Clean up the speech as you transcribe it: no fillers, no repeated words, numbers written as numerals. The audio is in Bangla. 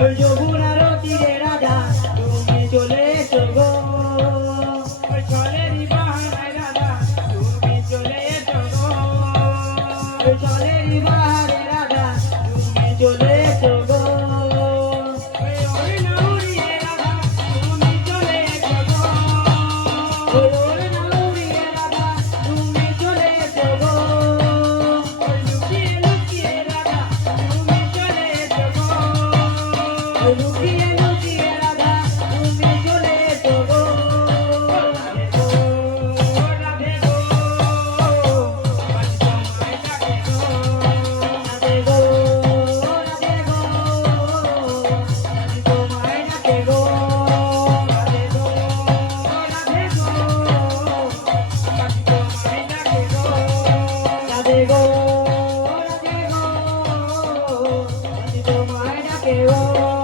ওই যমুনার তীরে রাধা তুমি চলে এসো গো ওই জলেরই বাহারায় রাধা তুমি চলে এসো গো ওই জলেরই বাহারে রাধা তুমি চলে এসো গো ওই ওড়না উড়িয়ে রাধা তুমি চলে এসো গো ওই ওড়না উড়িয়ে রাধা তুমি চলে এসো গো ওই লুকিয়ে লুকিয়ে রাধা তুমি চলে এসো গো ওই লুকিয়ে লুকিয়ে রাধা তুমি চলে এসো গো রাধে গো রাধে গো বাঁচি তোমায় ডাকে গো রাধে গো রাধে গো বাঁচি তোমায় ডাকে গো রাধে গো রাধে গো বাঁচি তোমায় ডাকে গো রাধে গো রাধে গো বাঁচি তোমায় ডাকে গো